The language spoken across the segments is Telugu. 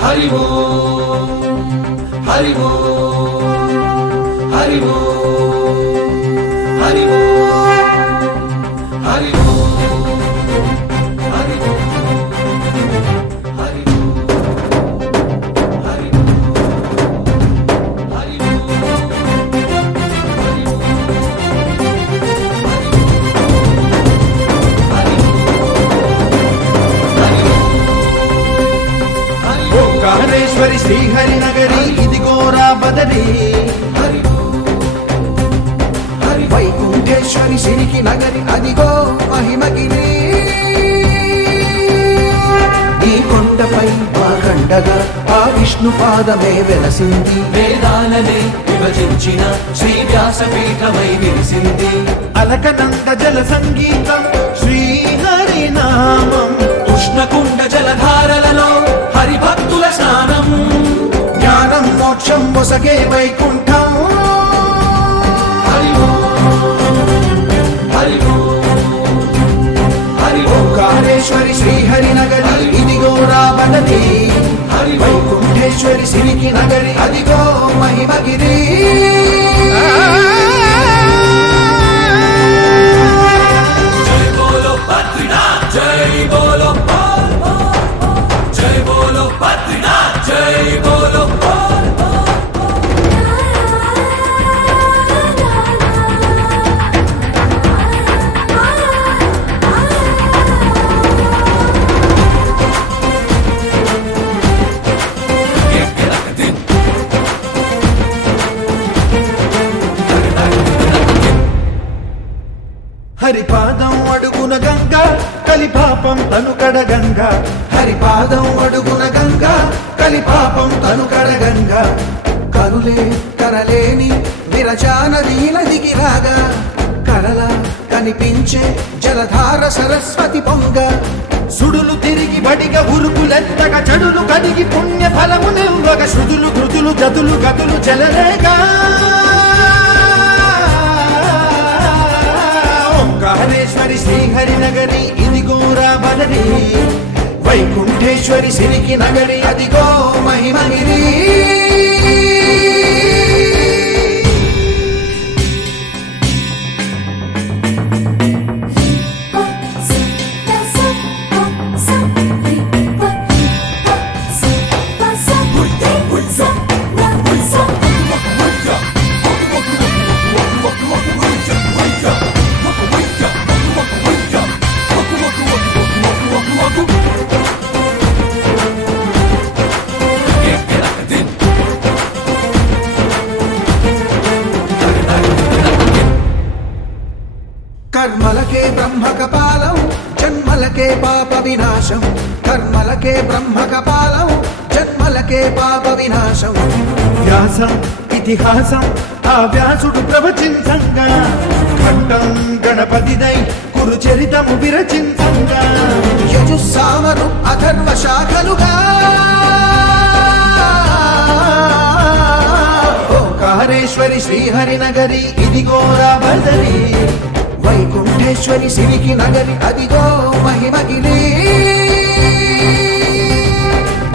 హరి ఓం హరి ఓం హరి ఓం హరి ఓం హరి ఓం హరి ఓం హరి ఓంకారేశ్వరి శ్రీహరి నగరి ఇదిగోరా బదరి వైకుంఠేశ్వరి సిరికి నగరి అదిగో మహిమగిరి ఈ కొండపై మాకండగా ఆ విష్ణు పాదమే వెలసింది వేదాలనే విభజించిన శ్రీ వ్యాసపీఠమై విరిసింది అలకనంద జల సంగీతం శ్రీహరి నామం ఉష్ణకుండ జలధారలలో హరిభక్తుల స్నానం జ్ఞానం మోక్షం మొసగే వైకుంఠం హరి ఓం హరి ఓం హరి ఓం ఓంకారేశ్వరి శ్రీహరి నగరి ఇదిగోరా బదరి హరి ఓం వైకుంఠేశ్వరి సిరికి నగరి అదిగో మహిమగిరి జై బోలో బద్రీనాథ్ జై బోలో జై బోలో బద్రీనాథ్ జై బోలో హరిపాదం అడుగున గంగా కలిపాపం తనుకడ గంగా హరిపాదం అడుగున గంగా కలిపాపం తనుకడ గంగా కనులే కరలేని విరచానదీల దిగిరాగా కలల కనిపించే జలధార సరస్వతి పొంగ సుడులు తిరిగి బడిగా ఉరుకులెత్తగా చెడులు కడిగి పుణ్య ఫలము నిల్వగా శృతులు ధృతులు గతులు గతులు జలరేగా ఓంకారేశ్వరి శ్రీహరి నగరి ఇదిగోరా బదరి వైకుంఠేశ్వరి సిరికి నగరి అదిగో మహిమగిరి కర్మలకే బ్రహ్మ కపాలం జన్మలకే పాప వినాశం కర్మలకే బ్రహ్మ కపాలం జన్మలకే పాప వినాశం వ్యాసం ఇతిహాసం ఆ వ్యాసుడు ప్రవచించంగా ఖండం గణపతిదై కురు చరితము విరచించంగా యజుస్సామను అథర్వ శాఖలుగా ఓంకారేశ్వరి శ్రీహరి నగరి ఇదిగోరా బదరి వైకుంఠేశ్వరి సిరికి నగరి అదిగో మహిమగిరి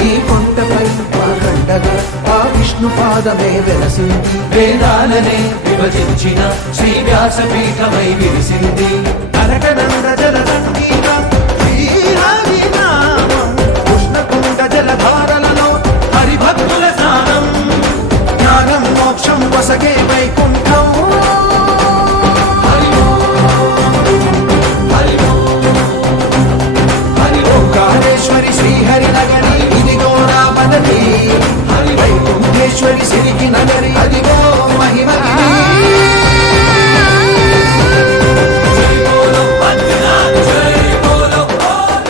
ఈ కొండపై మాకండగా ఆ విష్ణు పాదమే వెలసింది వేదాలనే విభజించిన శ్రీ వ్యాసపీఠమై విరిసింది అరకనంద జల సంగీతం శ్రీహరి నామం ఉష్ణకుండ జలధారలలో హరిభక్తుల స్నానం జ్ఞానం మోక్షం వసగే వైకుంఠం హరి ఓం హరి ఓం హరి ఓం ఓంకారేశ్వరి శ్రీహరి